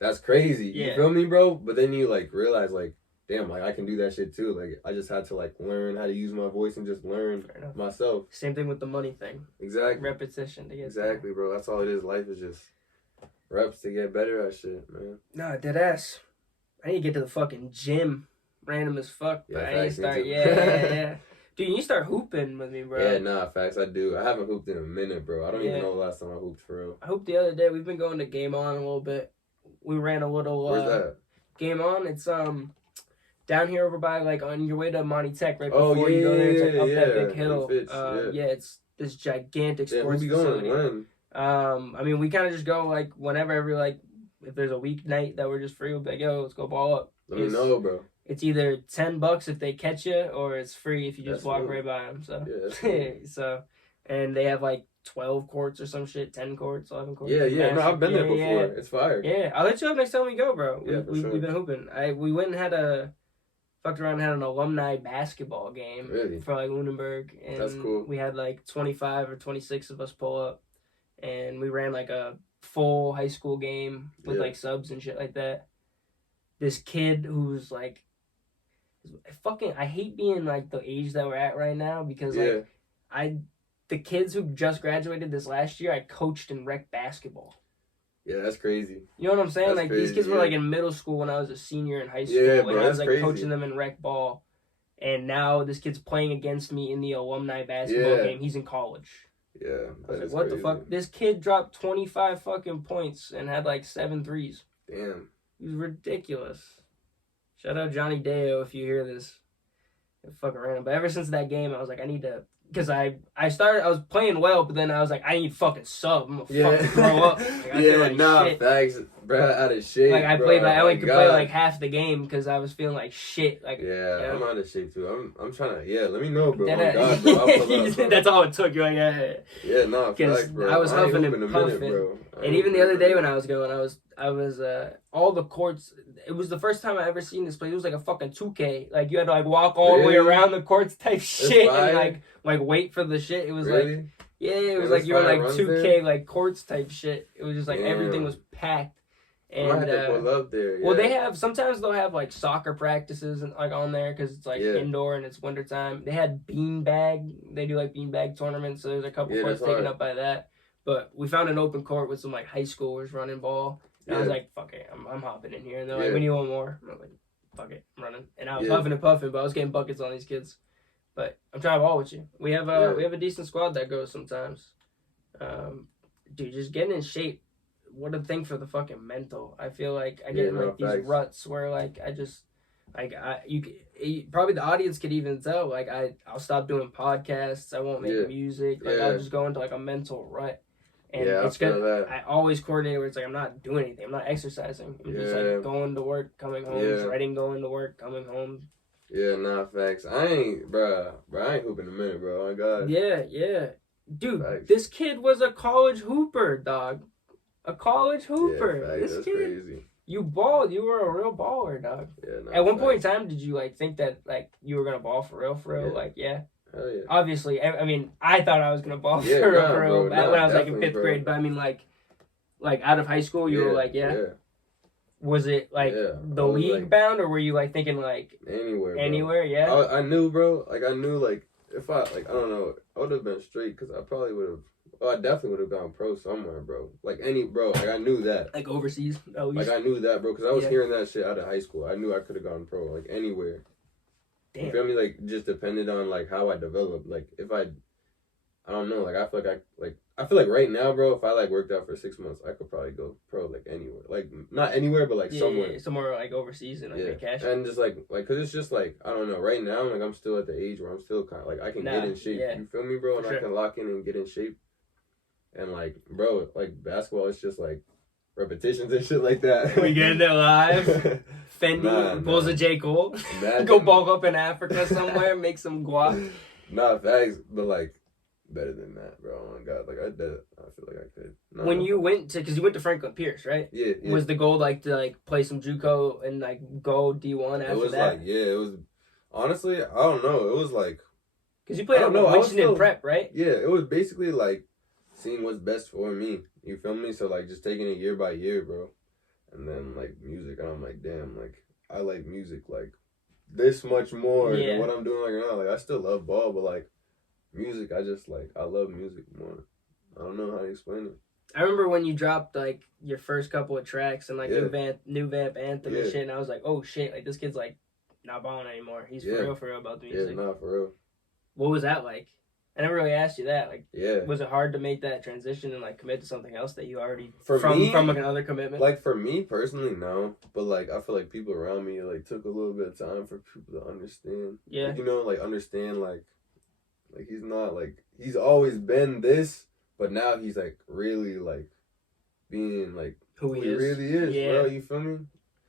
That's crazy. You feel me, bro? But then you, like, realize, like, damn, like, I can do that shit, too. Like, I just had to, like, learn how to use my voice and just learn myself. Same thing with the money thing. Exactly. Repetition to get Exactly, bro. That's all it is. Life is just reps to get better at shit, man. Nah, deadass. I need to get to the fucking gym. Random as fuck. But I need to start, Dude, you need to start hooping with me, bro. Yeah, nah, facts, I do. I haven't hooped in a minute, bro. I don't even know the last time I hooped for real. I hooped the other day. We've been going to Game On a little bit. We ran a little Where's that? Game On. It's down here over by like on your way to Monty Tech right before you go there. It's like up that big hill. It's this gigantic sports facility. When? I mean we kind of just go like whenever if there's a weeknight that we're just free, we'll be like, yo, let's go ball up. Let me know, bro. It's either $10 if they catch you or it's free if you just walk right by them. So so and they have like 12 courts or some shit, 10 courts, 11 courts. Yeah. No, I've been there before. It's fire. Yeah, I'll let you up next time we go, bro. We've been hooping. We went and fucked around and had an alumni basketball game for like Lunenburg. And that's cool. We had like 25 or 26 of us pull up. And we ran like a full high school game with like subs and shit like that. This kid who's like, I hate being like the age that we're at right now because like the kids who just graduated this last year, I coached in rec basketball. Yeah, that's crazy. You know what I'm saying? That's like crazy, these kids were like in middle school when I was a senior in high school, and I was like coaching them in rec ball. And now this kid's playing against me in the alumni basketball game. He's in college. Yeah, I was like, what the fuck? This kid dropped 25 fucking points and had like 7 threes. Damn. He was ridiculous. Shout out Johnny Deo if you hear this. Fucking random. But ever since that game, I was like, I need to. Because I was playing well, but then I was like, I need fucking sub. I'm gonna fucking throw up. Like, facts. bro, out of shape. Like, I only could play like half the game because I was feeling like shit. Like, yeah, I'm out of shape too. I'm trying to, let me know, bro. Oh, God, bro. I'll pull up, bro. That's all it took. You're like, yeah. Yeah, nah, facts, bro. I was huffing and puffing. Bro. And even the other day when I was going, I was all the courts. It was the first time I ever seen this place. It was like a fucking 2K. Like, you had to like walk all the way around the courts type shit and like wait for the shit. It was like, yeah, it was like you were like 2K like courts type shit. It was just like everything was packed. And I had to pull up there. Yeah. Well, sometimes they'll have like soccer practices and like on there because it's like indoor and it's wintertime. They had beanbag. They do like beanbag tournaments. So there's a couple courts taken up by that. But we found an open court with some like high schoolers running ball. And I was like, fuck it, I'm hopping in here. And they're like, we need one more. And I was like, fuck it, I'm running. And I was huffing and puffing, but I was getting buckets on these kids. But I'm trying to ball with you. We have a decent squad that goes sometimes. Dude, just getting in shape. What a thing for the fucking mental. I feel like I get in like these ruts where like I just like you probably the audience could even tell like I'll stop doing podcasts. I won't make music. Like I'll just go into like a mental rut. And it's good. I always coordinate where it's like I'm not doing anything. I'm not exercising. I'm just like going to work, coming home, dreading going to work, coming home. Yeah, nah, facts. I ain't hooping in a minute, bro. Oh my God. Yeah. Dude, this kid was a college hooper, dog. A college hooper. Yeah, this that's kid, crazy. You balled. You were a real baller, dog. Yeah, nah, At one point in time, did you like think that like you were gonna ball for real? Yeah. Like, yeah. Hell yeah. Obviously, I mean, I thought I was gonna ball for real when I was like in 5th grade. But I mean, like out of high school, you were like, Was it like the league bound, or were you like thinking like anywhere? Bro. Anywhere, yeah. I knew, bro. Like I knew, like if I like I don't know, I would have been straight because I probably would have. Oh, I definitely would have gone pro somewhere, bro. Like like I knew that. Like overseas, at least. Like I knew that, bro, because I was hearing that shit out of high school. I knew I could have gone pro, like anywhere. Damn. You feel me? Like just depended on like how I developed. Like if I don't know. Like I feel like right now, bro. If I like worked out for 6 months, I could probably go pro like anywhere. Like not anywhere, but like somewhere. Yeah, somewhere like overseas and like make cash. And just like cause it's just like I don't know. Right now, like I'm still at the age where I'm still kind of like I can get in shape. You feel me, bro? And I can lock in and get in shape. And like, bro, like basketball is just like repetitions and shit like that. We getting it live. Fendi pulls a J. Cole. Go bulk up in Africa somewhere, make some guap. Nah, facts, but like better than that, bro. Oh my God, like I feel like I could. When you went to, because you went to Franklin Pierce, right? Yeah. Was the goal like to like play some JUCO and like go D1 after that? It was like it was. Honestly, I don't know. It was like because you played at Winston Prep, right? Yeah, it was basically like seeing what's best for me. You feel me? So like just taking it year by year, bro. And then like music, and I'm like, damn, like I like music like this much more than what I'm doing like now. Like I still love ball, but like music, I love music more. I don't know how to explain it. I remember when you dropped like your first couple of tracks and like new vamp anthem and shit, and I was like, oh shit, like this kid's like not balling anymore. He's for real about the music. Yeah, not for real. What was that like? I never really asked you that. Like, was it hard to make that transition and like commit to something else that you already from like another commitment? Like for me personally, no. But like I feel like people around me like took a little bit of time for people to understand. Yeah. Like, you know, like understand like he's not like he's always been this, but now he's like really like being like who he really is, bro. You feel me?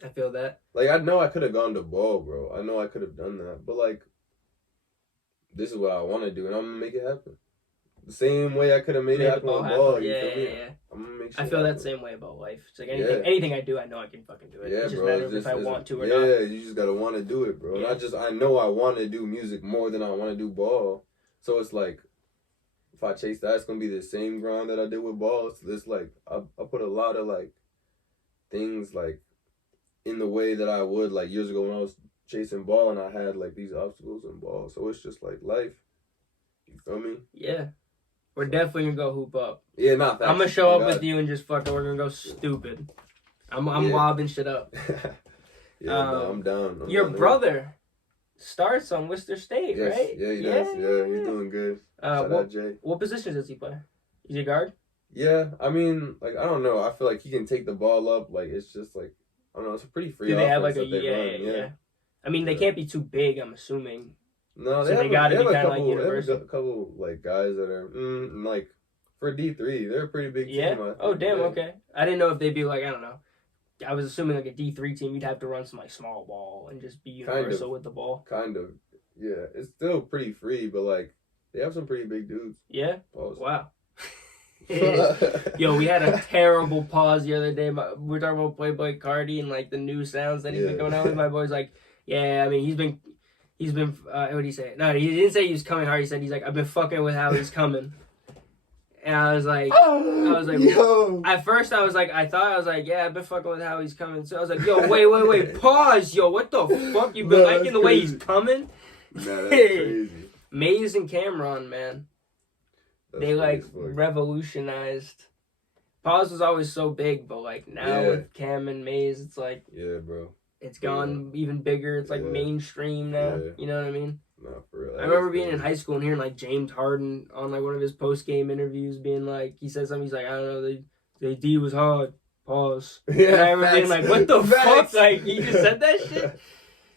I feel that. Like I know I could have gone to ball, bro. I know I could have done that, but like. This is what I want to do, and I'm gonna make it happen. The same way I could have made it happen with ball. You feel me? I'm gonna make sure. I feel that same way about life. It's like anything I do, I know I can fucking do it. Yeah, it just bro. matters if I want to or not. Yeah, you just gotta want to do it, bro. Yeah. I know I want to do music more than I want to do ball. So it's like, if I chase that, it's gonna be the same grind that I did with ball. So it's like I put a lot of like things like in the way that I would like years ago when I was chasing ball and I had like these obstacles in ball. So it's just like life. You feel me? Yeah. We're definitely gonna go hoop up. Yeah, not that. I'm gonna show up with you and just fucking we're gonna go stupid. I'm lobbing shit up. I'm down. Your brother starts on Worcester State, right? Yeah, he does. Yeah, he's doing good. Shout out Jay. What position does he play? Is he a guard? Yeah, I mean, like I don't know. I feel like he can take the ball up. Like it's just like I don't know. It's a pretty free. Do they have like a yeah? I mean, they can't be too big, I'm assuming. No, they gotta be kind of like universal. They have a couple like guys that are like for D3, they're a pretty big team. Yeah. Oh damn. Okay. I didn't know if they'd be like I don't know, I was assuming like a D3 team, you'd have to run some like small ball and just be universal with the ball. Kind of. Yeah. It's still pretty free, but like they have some pretty big dudes. Yeah? Wow. Yo, we had a terrible pause the other day. We were talking about Playboy Cardi and like the new sounds that he's been coming out with. My boy's like, yeah, I mean, he's been, what did he say? No, he didn't say he was coming hard. He said, he's like, I've been fucking with how he's coming. And I was like, yo. At first I was like, yeah, I've been fucking with how he's coming. So I was like, yo, wait, pause, yo, what the fuck? You been liking the way he's coming? Nah, that's crazy. Maze and Cameron, man. That's they like revolutionized. Pause was always so big, but like now with Cam and Maze, it's like bro. It's gone even bigger. It's like mainstream now. Yeah. You know what I mean? No, for real. I remember being in high school and hearing like James Harden on like one of his post game interviews being like, he said something. He's like, I don't know, the D was hard. Pause. Yeah, and I remember being like, what the fuck? Like he just said that shit.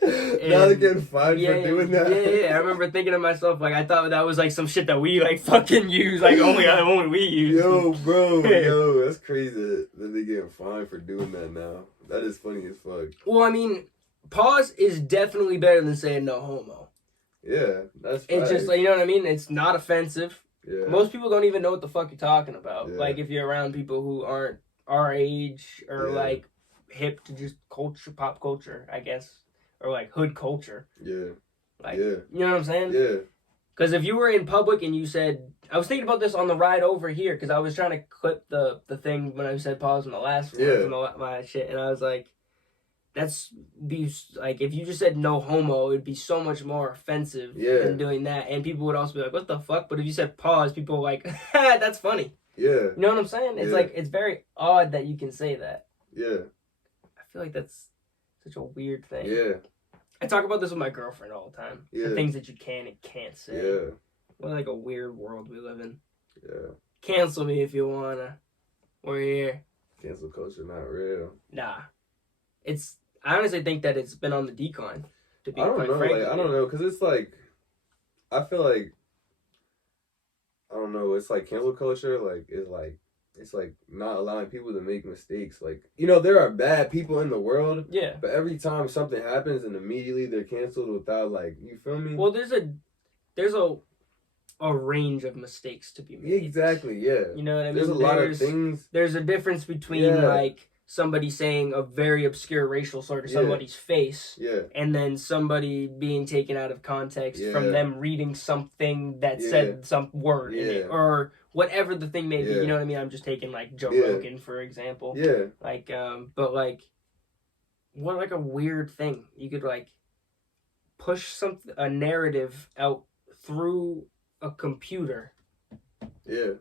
And now they're getting fined for doing that. Yeah. I remember thinking to myself, like, I thought that was like some shit that we like fucking use, like only we use. Yo, bro, that's crazy that they getting fined for doing that now. That is funny as fuck. Well, I mean, pause is definitely better than saying no homo. Yeah, that's. It's just like, you know what I mean. It's not offensive. Yeah. Most people don't even know what the fuck you're talking about. Yeah. Like if you're around people who aren't our age or like hip to just pop culture, I guess. Or like hood culture. Yeah. Like, you know what I'm saying? Yeah. Because if you were in public and you said, I was thinking about this on the ride over here because I was trying to clip the thing when I said pause in the last one, my shit, and I was like, like if you just said no homo, it'd be so much more offensive than doing that, and people would also be like, what the fuck? But if you said pause, people are like, that's funny. Yeah. You know what I'm saying? It's like it's very odd that you can say that. Yeah. I feel like that's such a weird thing. Yeah. I talk about this with my girlfriend all the time. Yeah. The things that you can and can't say. Yeah. What like a weird world we live in. Yeah. Cancel me if you wanna. We're here. Cancel culture not real. Nah. I honestly think that it's been on the decline. To be I don't know. frank, I don't know, because it's like, I feel like, I don't know. It's like cancel culture. Like it's like not allowing people to make mistakes. Like, you know, there are bad people in the world. Yeah. But every time something happens and immediately they're canceled without, like, you feel me? Well, there's a range of mistakes to be made. Exactly, yeah. You know what I mean? There's a lot of things. There's a difference between, like, somebody saying a very obscure racial slur to somebody's face. Yeah. And then somebody being taken out of context from them reading something that said some word in it. Or whatever the thing may be, you know what I mean? I'm just taking, like, Joe Rogan, for example. Yeah. Like, but, like, what, like, a weird thing. You could, like, push a narrative out through a computer. Yeah.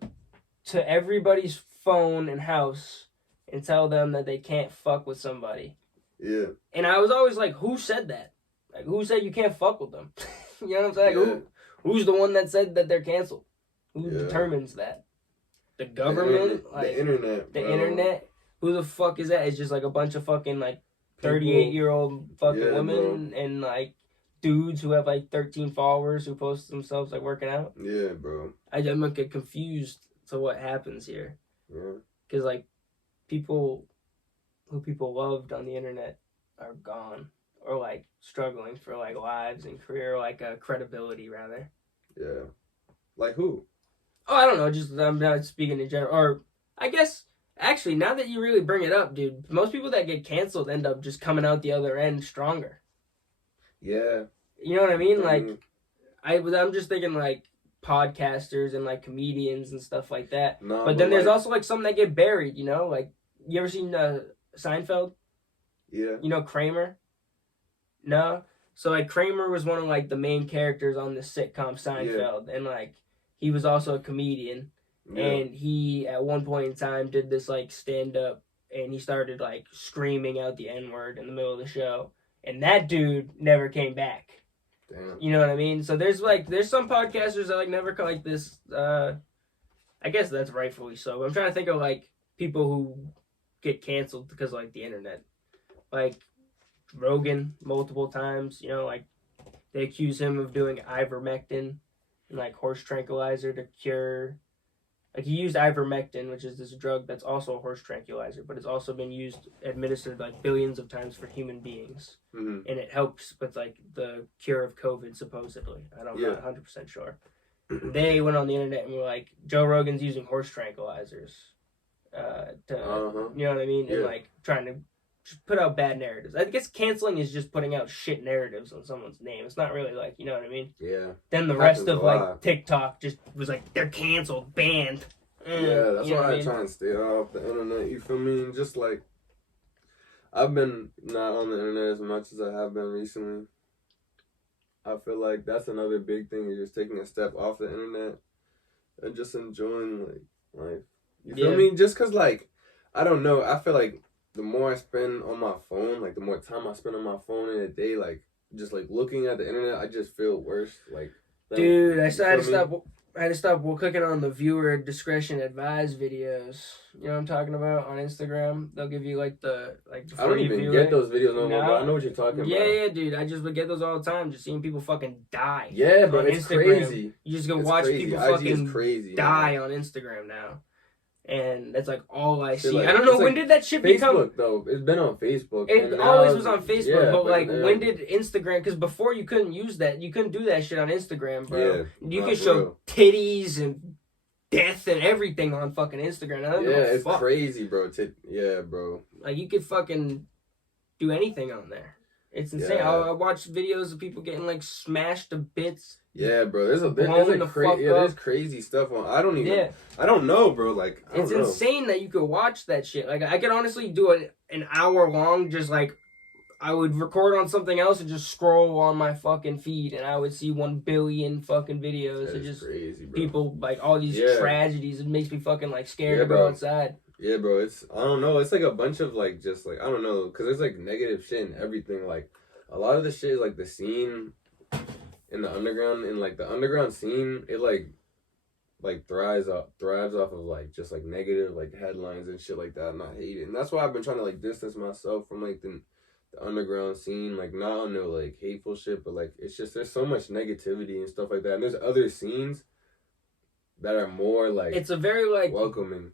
To everybody's phone and house and tell them that they can't fuck with somebody. Yeah. And I was always like, who said that? Like, who said you can't fuck with them? You know what I'm saying? Like, who's the one that said that they're canceled? Who determines that? The government? The internet. The internet? Who the fuck is that? It's just like a bunch of fucking like 38-year-old fucking women and like dudes who have like 13 followers who post themselves like working out. Yeah, bro. I'm like confused to what happens here. Yeah. Because like people loved on the internet are gone or like struggling for like lives and career, like credibility rather. Yeah. Like who? Oh, I don't know. Just I'm not speaking in general. Or I guess actually, now that you really bring it up, dude, most people that get canceled end up just coming out the other end stronger. Yeah. You know what I mean? Like, I'm just thinking like podcasters and like comedians and stuff like that. No, but then there's also like some that get buried. You know, like you ever seen Seinfeld? Yeah. You know Kramer? No. So like Kramer was one of like the main characters on the sitcom Seinfeld, and like he was also a comedian, and he at one point in time did this like stand up, and he started like screaming out the N-word in the middle of the show, and that dude never came back. Damn. You know what I mean? So there's some podcasters that like never come like this. I guess that's rightfully so. But I'm trying to think of like people who get canceled because of, like the internet, like Rogan multiple times. You know, like they accuse him of doing ivermectin and like horse tranquilizer to cure Like, he used ivermectin, which is this drug that's also a horse tranquilizer, but it's also been administered, like, billions of times for human beings. Mm-hmm. And it helps with, like, the cure of COVID, supposedly. I'm not 100% sure. They went on the internet and were like, Joe Rogan's using horse tranquilizers you know what I mean? And, like, trying to just put out bad narratives. I guess canceling is just putting out shit narratives on someone's name. It's not really, like, you know what I mean? Yeah. Then the rest of, like, TikTok just was like, they're canceled, banned. Yeah, that's why I try and stay off the internet, you feel me? And just, like, I've been not on the internet as much as I have been recently. I feel like that's another big thing, is just taking a step off the internet and just enjoying, like, life. You feel me? Just because, like, I don't know, I feel like the more I spend on my phone, like, the more time I spend on my phone in a day, like, just, like, looking at the internet, I just feel worse, like. Dude, I had to stop clicking on the viewer discretion advised videos. You know what I'm talking about? On Instagram, they'll give you, like, I don't even get those videos no more, but I know what you're talking about. Yeah, dude. I just would get those all the time, just seeing people fucking die. Yeah, bro, it's Instagram. Crazy. You just go watch people fucking die on Instagram now. And that's, like, all I see. Like, I don't know, when did that shit become... Facebook, though. It's been on Facebook. It always was on Facebook, but, like, when did Instagram... Because before, you couldn't use that. You couldn't do that shit on Instagram, bro. Yeah, you could show titties and death and everything on fucking Instagram. It's crazy, bro. Yeah, bro. Like, you could fucking do anything on there. It's insane. Yeah. I watch videos of people getting, like, smashed to bits. Yeah, bro. There's crazy stuff on. I don't know, bro. Like, it's insane that you could watch that shit. Like, I could honestly do an hour long, just, like, I would record on something else and just scroll on my fucking feed, and I would see 1 billion fucking videos of just crazy, bro. People, like, all these tragedies. It makes me fucking, like, scared to go outside. Yeah, bro. I don't know. It's like a bunch of, like, just, like, I don't know, because there's, like, negative shit and everything. Like, a lot of the shit is, like, the scene in the underground, and, like, the underground scene, it, like thrives off of, like, just, like, negative, like, headlines and shit like that, and I hate it. And that's why I've been trying to, like, distance myself from, like, the underground scene, like, not on no, like, hateful shit, but, like, it's just, there's so much negativity and stuff like that, and there's other scenes that are more, like, it's a very, like, welcoming,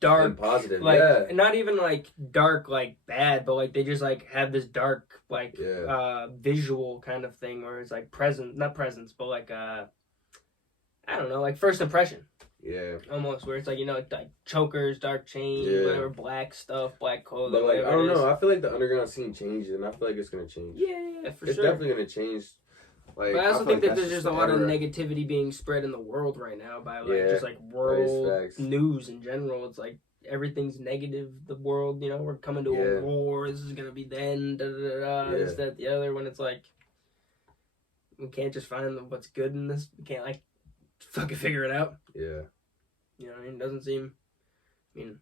dark and positive, like, not even, like, dark, like, bad, but, like, they just, like, have this dark, like, visual kind of thing, where it's, like, not presence, but, like, I don't know, like, first impression. Yeah. Almost, where it's, like, you know, like, chokers, dark chains, whatever, black stuff, black clothing, but, like, I don't know, I feel like the underground scene changes, and I feel like it's gonna change. Yeah, for sure. It's definitely gonna change. Like, but I also think that there's just a lot of negativity being spread in the world right now by, like, just, like, world news in general. It's like everything's negative. The world, you know, we're coming to a war. This is gonna be the end. This, that, the other. When it's like, we can't just find what's good in this. We can't, like, fucking figure it out. Yeah. You know what I mean? It doesn't seem. I mean,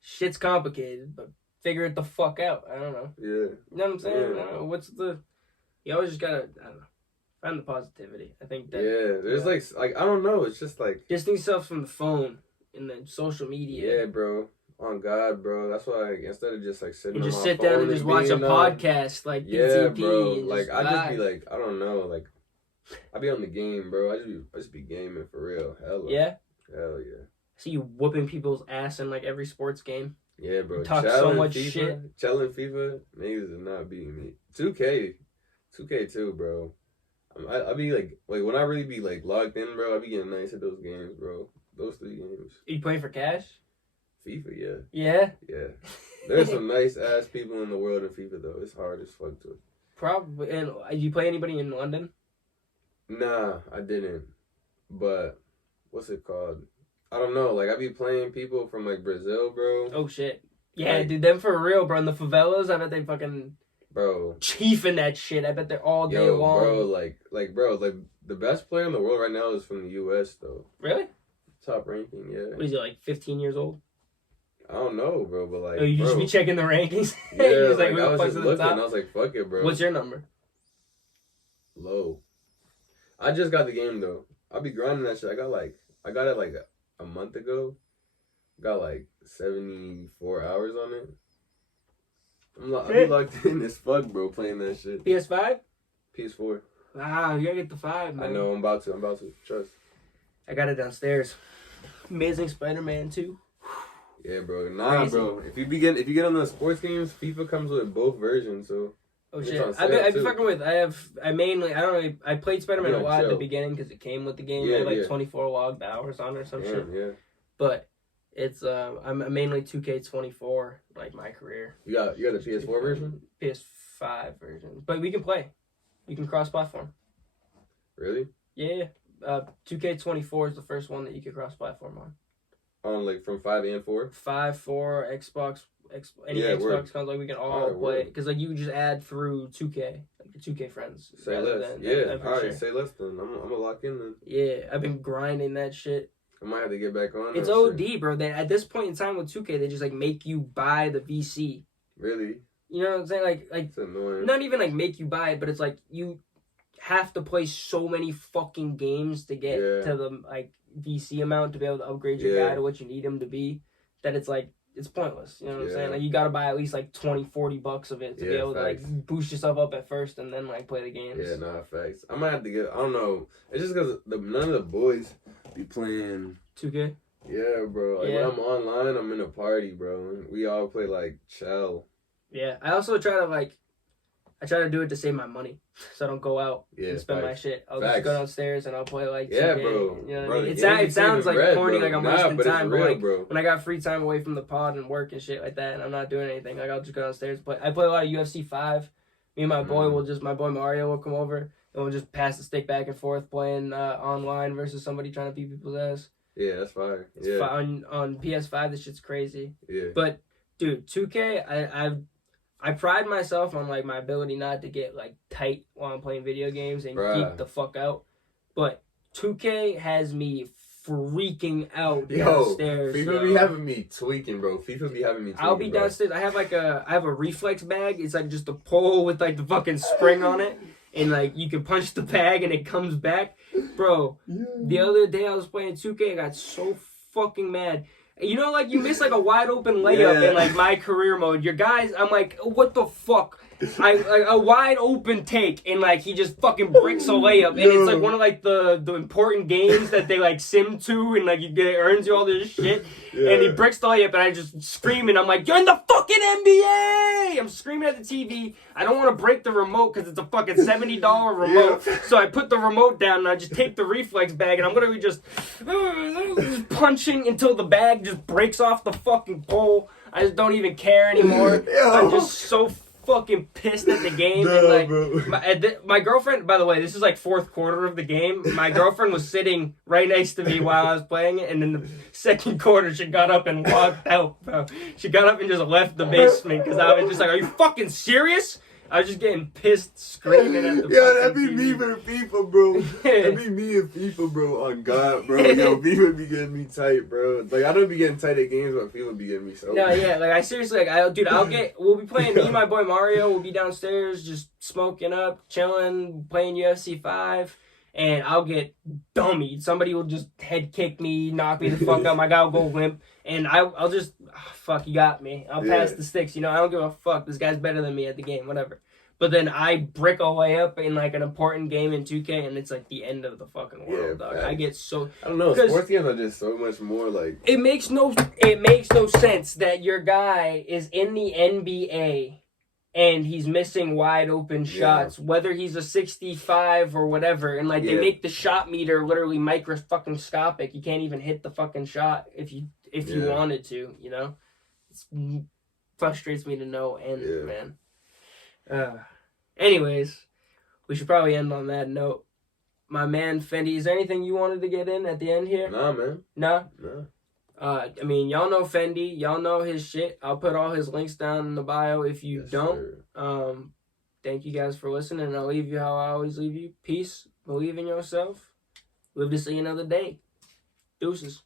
shit's complicated, but figure it the fuck out. I don't know. Yeah. You know what I'm saying? I don't know. You always just gotta, I don't know, find the positivity. I think that... Yeah, there's, like, I don't know, it's just, like... Distance yourself from the phone and the social media. Yeah, bro. On God, bro. That's why, like, instead of just, like, sitting on my phone... just sit down and just watch a podcast, like, PTP. Bro. Like, I just be, like, I don't know, like... I be on the game, bro. I just be gaming for real. Hella. Yeah? Hell yeah. I see you whooping people's ass in, like, every sports game. Yeah, bro. You talk so much shit. Challenge FIFA, niggas is not beating me. 2K too, bro. I be like when I really be, like, logged in, bro, I be getting nice at those games, bro. Those 3 games. Are you playing for cash? FIFA, yeah. Yeah? Yeah. There's some nice ass people in the world in FIFA, though. It's hard as fuck to. Probably. And did you play anybody in London? Nah, I didn't. But what's it called? I don't know. Like, I be playing people from, like, Brazil, bro. Oh shit. Yeah, like, dude, them for real, bro. In the favelas, I bet they fucking. Bro, chiefing that shit. I bet they're all day long. Bro, like the best player in the world right now is from the U.S. though. Really? Top ranking, yeah. What is he, like 15 years old? I don't know, bro, but like. Oh, you just be checking the rankings. Yeah, like, I was just looking. I was like, fuck it, bro. What's your number? Low. I just got the game though. I be grinding that shit. I got it like a month ago. Got like 74 hours on it. I be locked in as fuck, bro, playing that shit. PS5? PS4. Ah, you gotta get the 5, man. I know, I'm about to. Trust. I got it downstairs. Amazing Spider-Man 2. Yeah, bro. Nah, crazy. Bro. If you get on the sports games, FIFA comes with both versions, so. Oh shit! I've been fucking with. I played Spider-Man a lot at the beginning because it came with the game. I had like 24 logged hours on it or some shit. Yeah. But it's I'm mainly 2K24 like my career. You got the PS4 version? PS5 version, but we can play. We can cross-platform. Really? Yeah. 2K24 is the first one that you can cross-platform on. On like from 5 and 4? 5, 4, Xbox. Any Xbox console, we can all play because like you just add through 2K, like your 2K friends. Say less, all right. Say less then. I'm gonna lock in then. Yeah, I've been grinding that shit. I might have to get back on. It's OD, bro. That at this point in time with 2K, they just like make you buy the VC. Really? You know what I'm saying? Like it's annoying. Not even like make you buy it, but it's like you have to play so many fucking games to get to the like VC amount to be able to upgrade your guy to what you need him to be. That it's like. It's pointless, you know what I'm saying? Like, you gotta buy at least, like, $20-$40 of it to be able to, like, boost yourself up at first and then, like, play the games. Yeah, nah, facts. I might have to get, I don't know. It's just because none of the boys be playing 2K? Yeah, bro. Like, when I'm online, I'm in a party, bro. We all play, like, Shell. Yeah, I also try to do it to save my money, so I don't go out and spend my shit. I'll just go downstairs and I'll play like 2K, bro. You know what I mean? It sounds like corny, like I'm wasting time, but like bro. when I got free time away from the pod and work and shit like that, and I'm not doing anything, like I'll just go downstairs. But I play a lot of UFC 5. Me and my boy my boy Mario will come over and we'll just pass the stick back and forth playing online versus somebody trying to beat people's ass. Yeah, that's fire. On PS5, this shit's crazy. Yeah. But dude, 2K, I pride myself on like my ability not to get like tight while I'm playing video games and geek the fuck out. But 2K has me freaking out downstairs. FIFA be having me tweaking, bro. FIFA be having me tweaking. I'll be downstairs. I have a reflex bag. It's like just a pole with like the fucking spring on it. And like you can punch the bag and it comes back. Bro, the other day I was playing 2K, I got so fucking mad. You know, like, you miss, like, a wide-open layup in, like, my career mode. Your guys, I'm like, what the fuck? Like, a wide-open take, and, like, he just fucking bricks a layup. And it's, like, one of, like, the important games that they, like, sim to, and, like, it earns you all this shit. And he bricks the layup, and I just scream, and I'm like, you're in the fucking NBA! I'm screaming at the TV. I don't want to break the remote, because it's a fucking $70 remote. So I put the remote down, and I just take the reflex bag, and I'm going to be just punching until the bag just breaks off the fucking pole. I just don't even care anymore. I'm just so fucking pissed at the game. And like my girlfriend, by the way, this is like fourth quarter of the game. My girlfriend was sitting right next to me while I was playing it, and in the second quarter she got up and walked out, bro. She got up and just left the basement because I was just like, are you fucking serious? I was just getting pissed, screaming at the that'd be me for FIFA, bro. That'd be me and FIFA, bro. On God, bro. Yo, FIFA be getting me tight, bro. Like, I don't be getting tight at games, but FIFA be getting me so No, yeah, like, I seriously, like, we'll be playing, me and my boy Mario, we'll be downstairs just smoking up, chilling, playing UFC 5, and I'll get dummied. Somebody will just head kick me, knock me the fuck out, my guy will go limp, and I'll just, fuck, you got me. I'll pass the sticks, you know, I don't give a fuck. This guy's better than me at the game, whatever. But then I brick a way up in, like, an important game in 2K, and it's, like, the end of the fucking world, dog. I get so... I don't know, sports games are just so much more, like... It makes no sense that your guy is in the NBA, and he's missing wide-open shots, whether he's a 65 or whatever, and, like, they make the shot meter literally microscopic. You can't even hit the fucking shot if you wanted to, you know? It frustrates me to no end, man. Anyways, we should probably end on that note. My man Fendi, is there anything you wanted to get in at the end here? Nah, man. Nah? Nah. I mean, y'all know Fendi. Y'all know his shit. I'll put all his links down in the bio if you don't. Sir. Thank you guys for listening. I'll leave you how I always leave you. Peace. Believe in yourself. Live to see another day. Deuces.